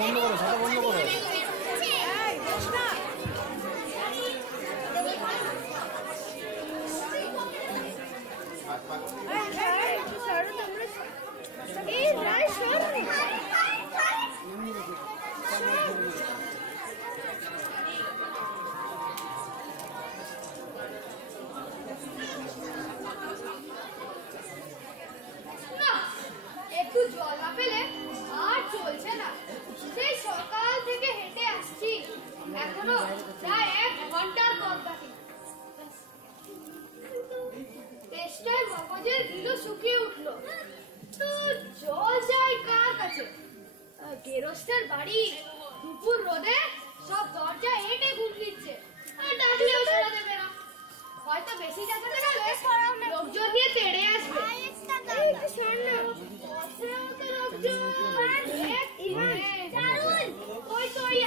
বন্ধ করো, ছাতা বন্ধ করো। একটু জল না পেলে আর চলছে না। সেই সকাল থেকে হেঁটে আসছি, এখনো প্রায় 1 ঘন্টার পথ বাকি। তেষ্টায় মগজের গিলু শুকিয়ে উঠলো। তো জল যায় কার কাছে? গেরস্তের বাড়ি। দুপুর রোদে সব দরজা হেঁটে ঘুম দিচ্ছে, ডাকলেও সাড়া দেবে না। হয়তো বেশি ডাকাতে গেলে লোকজন নিয়ে তেড়ে আসবে।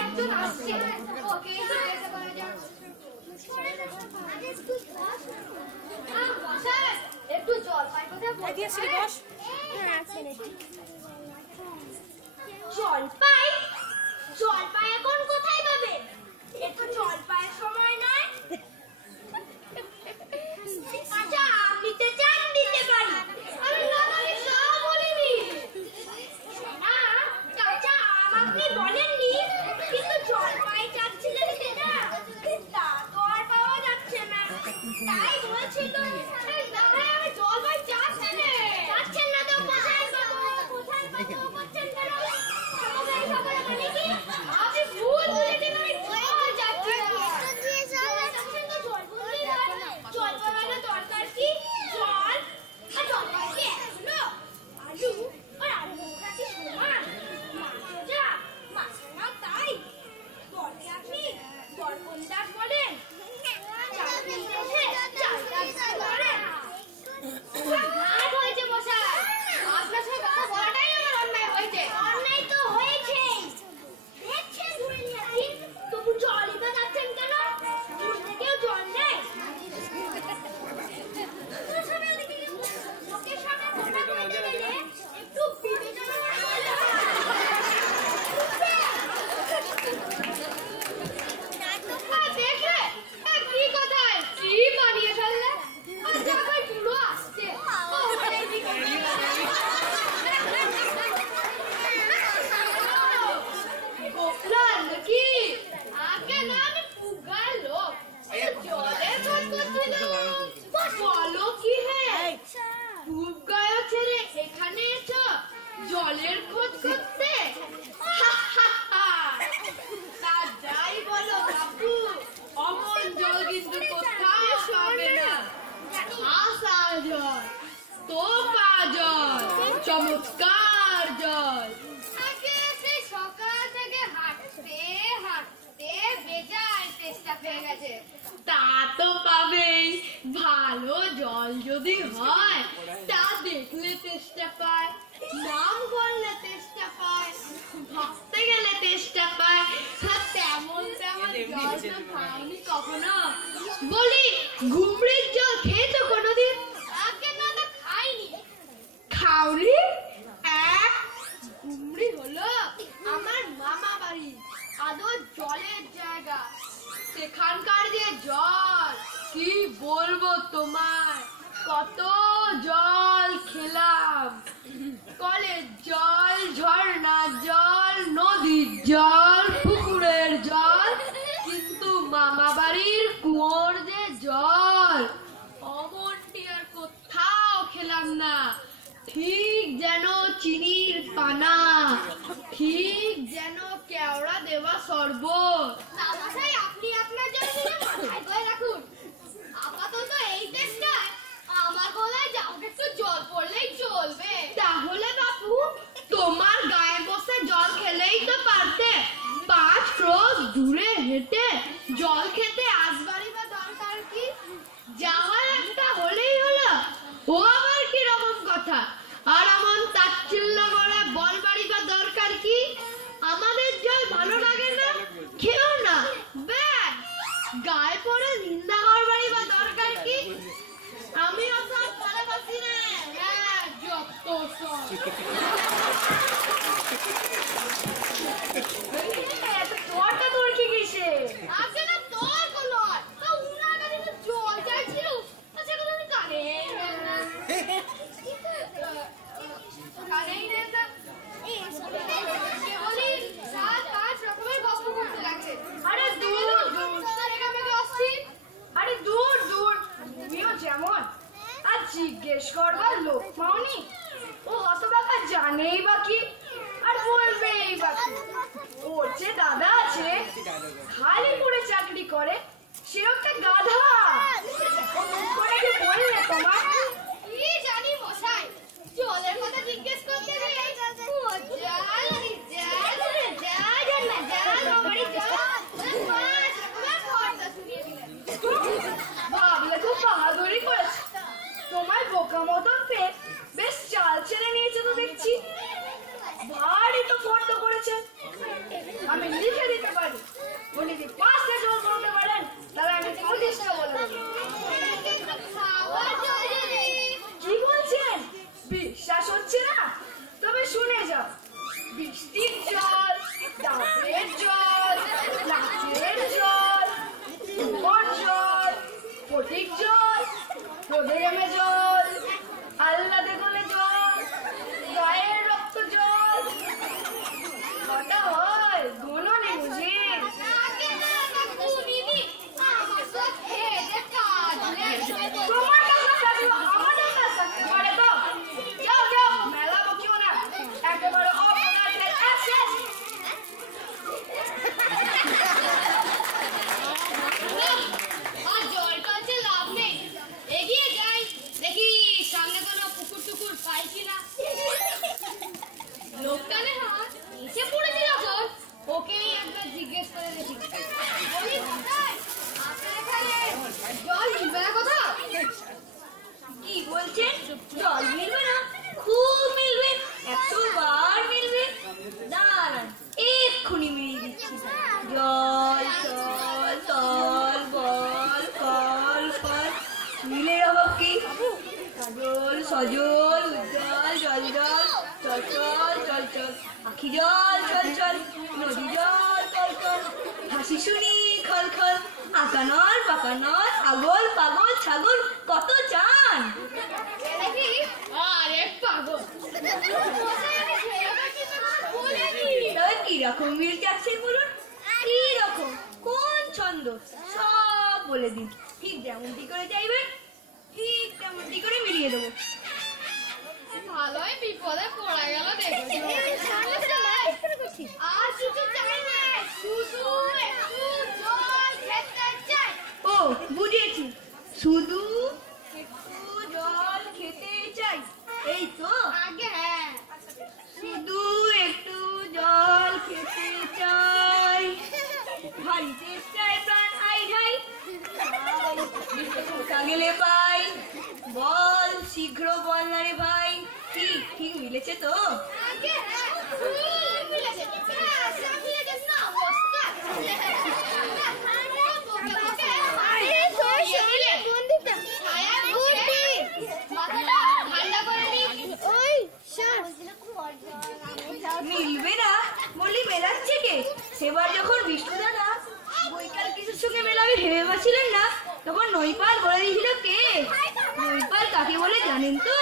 একজন আসছে, ওকে একটু জল পাই কোথায়? জল পাই? জল পাই এখন কোথায় পাবে? একটু জল পায়ের সময় নয়। আচ্ছা, আপনি তো চান দিতে পারি। আমি আপনাকে সব বলিনি না, চাচা আমাকে বলেননি, কিন্তু জল পায়ে চাচ্ছিলেন না, তা তো আর পাওয়া যাচ্ছে না। তাই বলছিলাম আমি জল পাই চাচ্ছেন না তো কোথায় পাবো? কোথায় পাবো বলছেন কেন? আপনি ভুল বলেছেন, আমি জল যাচ্ছি না। জল পাওয়ার দরকার কি? জল আর জল পাইছে এখনো আলু আর আলু কাছে সমান। যা মাছ না তাই বলে আপনি দরকন্দাজ বলেন, হয়েছে মশাই, আপনার সাথে কথা বলাটাই আমার অন্যায় হয়েছে। অন্যায় তো হয়েছে, দেখছেন ধরে নিয়েছি, তবু জলই তো যাচ্ছেন কেন? দূর থেকেও জল নেই। লোকের সামনে কথা বলতে গেলে একটু বিবেচনা করতে হয়। দেখলে কি কথায় কি বানিয়ে ফেললে? পুরো আসছে গোপলাল নাকি? আগে না আমি পুগার লোক, জলের খোঁজ করছিলাম। বলো কি হে, পুগায় ছেড়ে এখানে এসো জলের খোঁজ করতে? তা যাই বলো বাবু, অমন জল কিন্তু কোথাও পাবে না। খাসা জল, তোপা জল, চমৎকার জল। আগে সেই সকাল থেকে হাঁটতে হাঁটতে বেজায় তেষ্টা পেয়ে গেছে। তা তো পাবেই, ভালো জল যদি হয় তা দেখলে তেষ্টা পায়, নাম করলে তেষ্টা পায়, ভাবতে গেলে তেষ্টা পায়। তেমন তেমন জল তো খাওনি কখনো? বলি ঘুমড়ির জল খেয়েছো কোনোদিন? আগে না, তো খাইনি। খাওনি? ঘুমড়ি হলো আমার মামা বাড়ি, আদৌ জলের জায়গা। সেখানকার যে জল কি বলবো তোমায়, কত জল খেলাম। কলের জল, ঝর্ণার জল, নদীর জল, পুকুরের জল, কিন্তু মামা বাড়ির কুয়োর যে জল অমনটি আর কোথাও খেলাম না। ঠিক যেন চিনির পানা, ঠিক যেন কেওড়া দেওয়া শরবত। আপনি আপনার জন্য মাথায় করে রাখুন। আপাতত এই চেষ্টায় আমার গলায় যাও একটু জল পড়লেই চলবে। তাহলে বাপু তোমার গায়ে বসে জল খেলেই তো পারতে, 5 ক্রোশ দূরে হেঁটে জল খেতে আসবারই বা দরকার কি? যাওয়ার একটা হলেই হলো, ও আবার কি রকম কথা? আর এমন তাচ্ছিল্য করে বলবারই বা দরকার কি? আমাদের জল ভালো লাগে না, খেও না, ব্যাস। গায়ে পড়ে নিন্দা করবারই বা দরকার কি? আমি ওসব ভালোবাসি না, যত সব। ওর যে দাদা আছে খালি করে চাকরি করে, সেও একটা গাধা। ও মুখ করে কি বললে তোমার? কি জানি মশাই, জলের কথা জিজ্ঞেস করতে গেলে ভাবলে খুব বাহাদুরি করেছে। তোমার বোকা মতন পেয়ে বেশ চাল ছেড়ে নিয়েছে তো দেখছি। ভারী তো ফর্দ করেছে। আমি লিখে দিতে পারি, উনি যদি 5টা জল বলতে পারেন তাহলে আমি 25টা বলে দেবো। কি বলছেন? বিশ্বাস হচ্ছে না? তবে শুনে যাও। বৃষ্টির জল, ডাবের জল, নাচের জল, কুয়োর জল, ফটিক জল, প্রোগ্রামে জল, আহ্লাদে গোলে জল, গায়ের রক্ত জল। কটা হয় গুনো নেই বুঝি? তোমার কাছে থাকলো আমাদের কাছে পারে তো? যাও যাও, মেলা বকিও না, একেবারে অপরাধের অ্যাসেস। আর জল টলছে লাভ নেই, এগিয়ে যাই, দেখি সামনে কোনো পুকুর টুকুর পাই কিনা। লোকটানে হাত নিচে পড়েছে যখন, ওকেই একবার জিজ্ঞেস করে দেখি। বলি কোথায় আপনার এখানে জল মিলবে না কোথাও? কি বলছেন? জল মিলবে না? খুব মিলবে, 100 বার মিলবে। দাঁড়ান, এক্ষুনি মিলিয়ে দিচ্ছি। জল জল তল বল কল ফল, মিলের অভাব কি? কাজল সজল উজ্জ্বল জল জল চল চল চল চল, আখি জল চল চল, নদী জল চল চল, হাসি শুনি খল খল, আঁকা নল পাকা নল, আগল পাগল ছাগল, কত চান? দেখি আরে পাগল, তবে কিরকম মিল চাচ্ছেন বলুন? কি রকম, কোন ছন্দ, সব বলে দিন। ঠিক যেমনটি করে চাইবেন ঠিক তেমনটি করে মিলিয়ে দেবো। ভালোই বিপদে পড়া গেল দেখো। আর কিছু চাই না, শুধু একটু জল খেতে চাই। ও বুঝেছি, শুধু একটু জল খেতে চাই, এই তো? আগে হ্যাঁ, শুধু একটু জল খেতে চাই, ভারী চেষ্টায় প্রাণ আই ঢাই, কোথা গেলে পাই, বল শীঘ্র বল না রে ভাই। ঠিক ঠিক মিলেছে তো? আগে হ্যাঁ, মিলেছে, হ্যাঁ সব মিলেছে না অবস্থা। আরে তোর সামনে বন্ধুটা ছায়া বুদ্ধি মাথাটা ঠান্ডা করে নি। ওই শোন, মিলবে না বললি মেলাচ্ছে কে? সেবার যখন বিষ্ণু দাদা বৈকাল কিছুর সঙ্গে মেলাবে ভেবে পাচ্ছিলেন না, তখন নৈপাল বলে দিয়েছিল কে? নৈপাল কাকে বলে জানেন তো?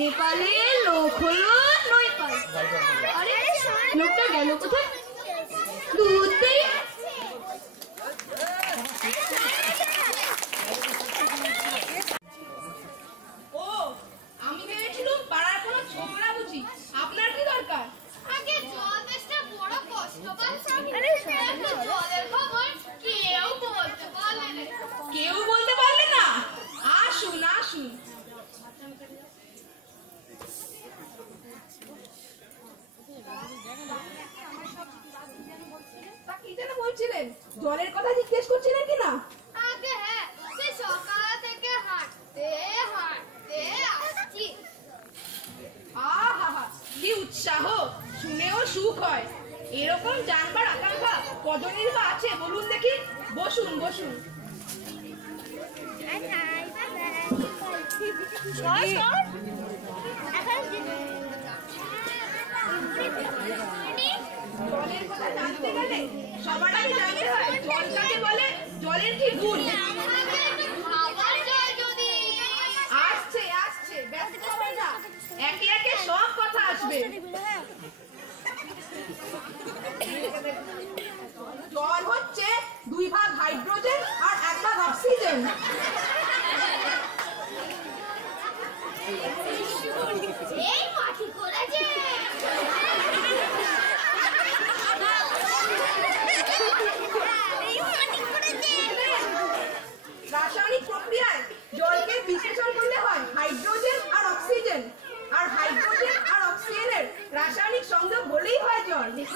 নেপালের লোক হলো নৈপাল। আরে লোকটা গেল কোথায়? দুধেই ও, আমি ভেবেছিলাম পাড়ার কোনো ছোকরা বুঝি। আপনার কি দরকার? আগে জল দেশটা বড় কষ্ট পাচ্ছে। আরে জলের খবর কেউ বলতে পারলে না। কেউ বলতে পারলে না? আসুন আসুন। তা কি যেন বলছিলেন? জলের কথা জিজ্ঞেস করছিলেন কিনা? আগে হ্যাঁ, সে সকাল থেকে হাঁটতে হাঁটতে আসছি। আহা, কি উৎসাহ, শুনেও সুখ হয়। এরকম জানবার আকাঙ্ক্ষা কজনের বা আছে বলুন দেখি। বসুন বসুন। জলের কথা জানতে গেলে সবার আগে জানতে হয় জল কাকে বলে, জলের কি গুণ। খাবার জল যদি আসছে আসছে, ব্যস্ত হবে না, একে একে সব কথা আসবে। জল হচ্ছে 2 ভাগ হাইড্রোজেন আর 1 ভাগ অক্সিজেন। এই মাটি করেছে।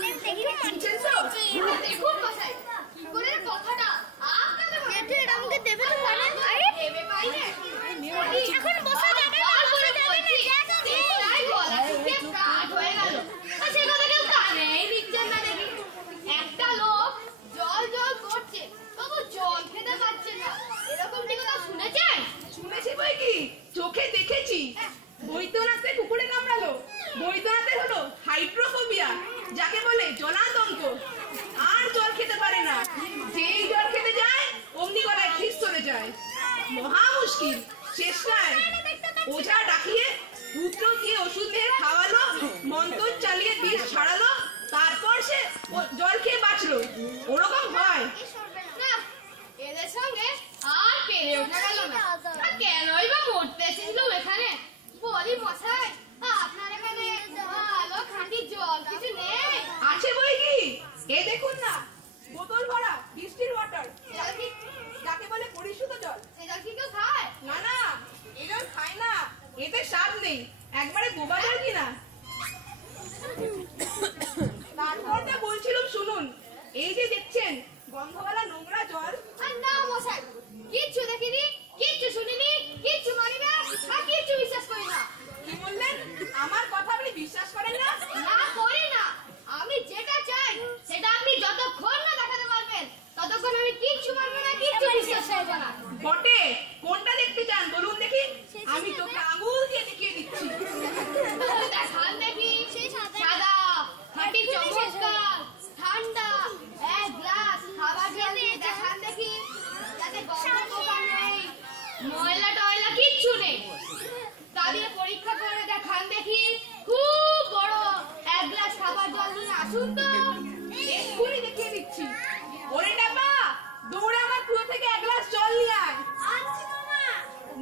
শুনছেন তো? দেখুন মশাই কি করে কথাটা আপনাদের আমাকে দেবে তো পারে দেবে পাইনে এখন বসা যাবে না বসা যাবে না তাই বলা যে কাজ হয়ে গেল আর সে কথা কেউ কানেই নিচ্ছেন না দেখি একটা লোক জল জল করছে তবু জল খেতে পারছে না এরকম কি কথা শুনেছেন শুনেছি বই কি, চোখে দেখেছি। বৈদ্যনাথের কুকুরে কামড়ালো। বৈদ্যনাথের হলো হাইড্রোফোবিয়া, যাকে বলে জলাতঙ্ক। আর জল খেতে পারে না। যেই জল খেতে যায় অমনি গলায় খিস চলে যায়। মহা মুশকিল। শেষটায় ওঝা ডাকিয়ে পুত্র দিয়ে ওষুধ মেরে খাওয়ালো, মন্ত্র চালিয়ে বিষ ছাড়ালো, তারপর সে জল খেয়ে বাঁচলো। ওরকম হয়। না এদের সঙ্গে আর পেরে ওঠা গেল না আর কেনই বা মরতে এসেছিল এখানে বলি মশাই আপনার এখানে ভালো খাঁটি জল কিছু নেই আছে বই কি, এ দেখুন না, বোতল ভরা ডিস্টিল ওয়াটার, জল কি যাকে বলে পরিশুদ্ধ জল। সে জল কি কেউ খায় না না, এ জল খায় না, এতে স্বাদ নেই, একবারে বোবা জল কিনা। তারপরটা বলছিলাম শুনুন, এই যে দেখছেন গন্ধওয়ালা নোংরা জল, আর না মশাই কিচ্ছু দেখিনি কিচ্ছু শুনিনি কিচ্ছু মানি না আর কিচ্ছু বিশ্বাস করি না কি বললেন? আমার কথা আপনি বিশ্বাস করেন না? না করি না আমি যেটা চাই সেটা আপনি যতক্ষণ না দেখাতে পারবেন ততক্ষণ আমি কিচ্ছু মানবো না কিচ্ছু বিশ্বাস করবো না বটে, কোনটা দেখতে চান বলুন দেখি, আমি তোকে আঙুল দিয়ে দেখিয়ে দিচ্ছি। দেখান দেখি সাদা খাঁটি চমৎকার ঠান্ডা এক গ্লাস খাবার জল দিয়ে দেখান দেখি যাতে গন্ধ পোকা নেই ময়লা টয়লা কিচ্ছু নেই তা দিয়ে পরীক্ষা করে দেখান দেখি খুব বড় এক গ্লাস খাবার জল নিয়ে আসুন তো এক্ষুনি দেখিয়ে দিচ্ছি। ওরে ডাবা, দৌড়ে আমার কুয়ো থেকে এক গ্লাস জল নিয়ে আয়।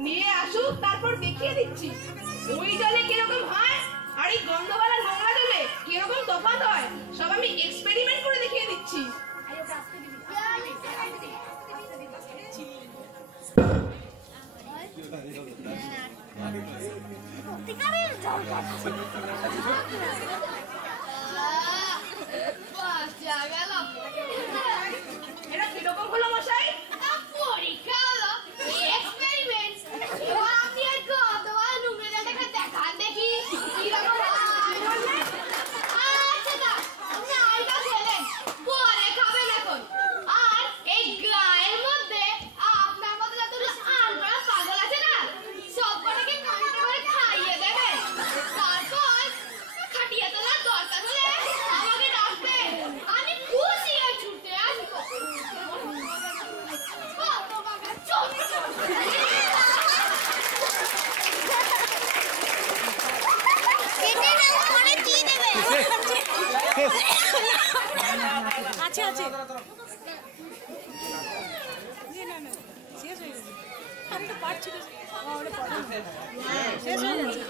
নিয়ে আসুক, তারপর দেখিয়ে দিচ্ছি ওই জলে কিরকম হয় আর এই গন্ধওয়ালা নোংরা জলে কিরকম তফাৎ হয়, সব আমি এক্সপেরিমেন্ট করে দেখিয়ে দিচ্ছি। বাঁচা গেল এটা কিরকম হলো মশাই? পরীক্ষা হলো এক্সপেরিমেন্ট এবার আপনি আর কতবার নোংরা জল দেখান দেখি কিরকম হয় আচ্ছা না আপনি আইটা খেলেন পরে খাবেন এখন আর এই গায়ের মধ্যে আপনার মতো যতগুলো আনপড়া পাগল আছে না সবকটাকে খানিকটা করে খাইয়ে দেবেন তারপর খাটিয়ে তোলার দরকার হলে আমাকে ডাকবেন আমি খুশি হয়ে ছুটে আসবো আছে আছে শেষ হয়ে গেছে আমি তো পারছি শেষ হয়ে যাচ্ছে